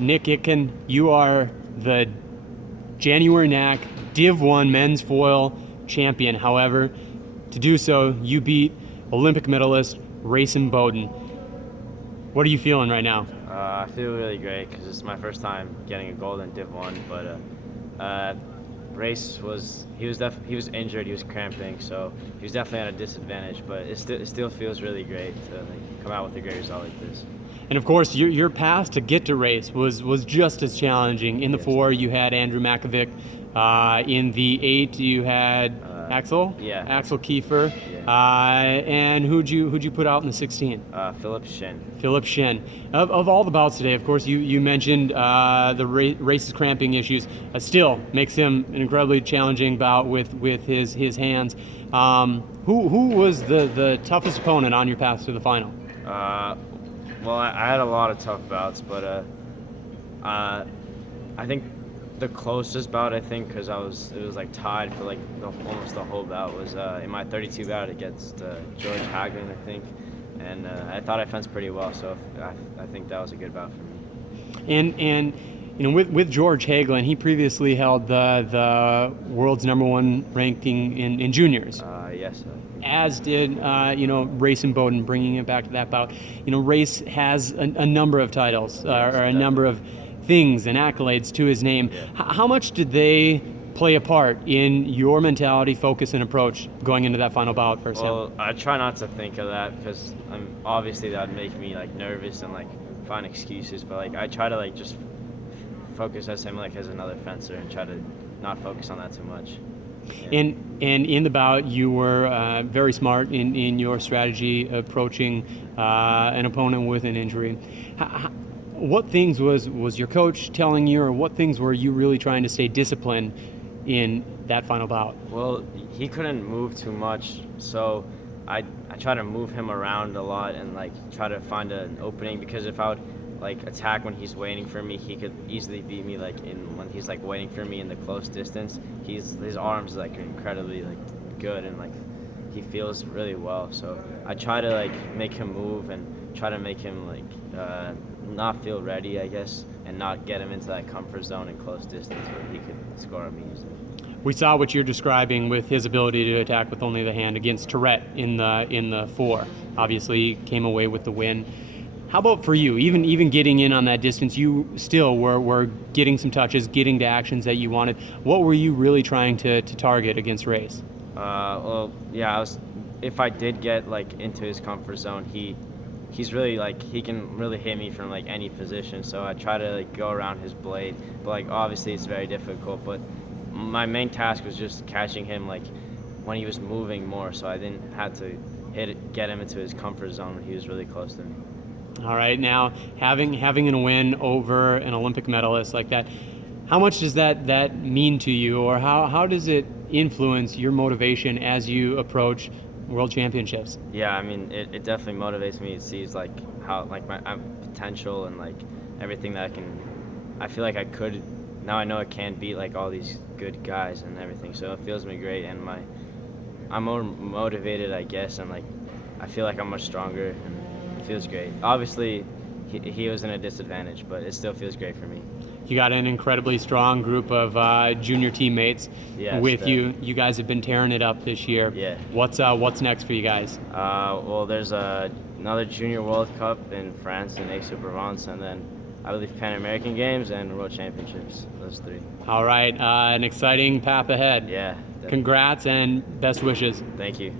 Nick Itkin, you are the January NAC Div 1 men's foil champion. However, to do so, you beat Olympic medalist Race Imboden. What are you feeling right now? I feel really great because it's my first time getting a gold in Div 1, but Race he was injured, he was cramping, so he was definitely at a disadvantage, but it still feels really great to come out with a great result like this. And of course, your path to get to Race was just as challenging. In the 4, you had Andrew Makovic. In the 8, you had Axel? Yeah. Axel Kiefer. Yeah. And who'd you put out in the 16? Philip Shin. Philip Shin. Of all the bouts today, of course, you mentioned the Race's cramping issues. Still makes him an incredibly challenging bout with his hands. Who was the toughest opponent on your path to the final? Well, I had a lot of tough bouts, but I think the closest bout, because it was like tied for like almost the whole bout, was in my 32 bout against George Hagelin, I think, and I thought I fenced pretty well, so I think that was a good bout for me. And with George Hagelin, he previously held the world's #1 ranking in juniors. Yes. As did Race Imboden, bringing it back to that bout. Race has a number of titles, Yes, or a number of things and accolades to his name. Yeah. How much did they play a part in your mentality, focus, and approach going into that final bout for him? Well, I try not to think of that because obviously that would make me like nervous and like find excuses. But like I try to like just focus as him like as another fencer and try to not focus on that too much. Yeah. And in the bout, you were very smart in your strategy approaching an opponent with an injury. What things was your coach telling you, or what things were you really trying to stay disciplined in that final bout? Well, he couldn't move too much, so I try to move him around a lot and like try to find an opening, because if I would like attack when he's waiting for me, he could easily beat me like when he's like waiting for me in the close distance. His arms like incredibly like good, and like he feels really well. So I try to like make him move and try to make him like not feel ready, I guess, and not get him into that comfort zone in close distance where he could score on me easily. We saw what you're describing with his ability to attack with only the hand against Tourette in the 4. Obviously, came away with the win. How about for you? Even getting in on that distance, you still were getting some touches, getting to actions that you wanted. What were you really trying to target against Race? Well, yeah, if I did get like into his comfort zone, he's really like he can really hit me from like any position. So I try to like go around his blade, but like obviously it's very difficult. But my main task was just catching him like when he was moving more, so I didn't have to get him into his comfort zone when he was really close to me. All right, now having a win over an Olympic medalist like that, how much does that mean to you, or how does it influence your motivation as you approach World Championships? Yeah, I mean, it definitely motivates me. It sees like how like my potential and like everything that I feel like I could. Now I know I can beat like all these good guys and everything. So it feels me great, and I'm more motivated, I guess, and like I feel like I'm much stronger, and it feels great. Obviously, he was in a disadvantage, but it still feels great for me. You got an incredibly strong group of junior teammates with you. You guys have been tearing it up this year. Yeah. What's next for you guys? Well, there's another Junior World Cup in France in Aix-en-Provence, and then I believe Pan American Games and World Championships. Those 3. All right, an exciting path ahead. Yeah. Definitely. Congrats and best wishes. Thank you.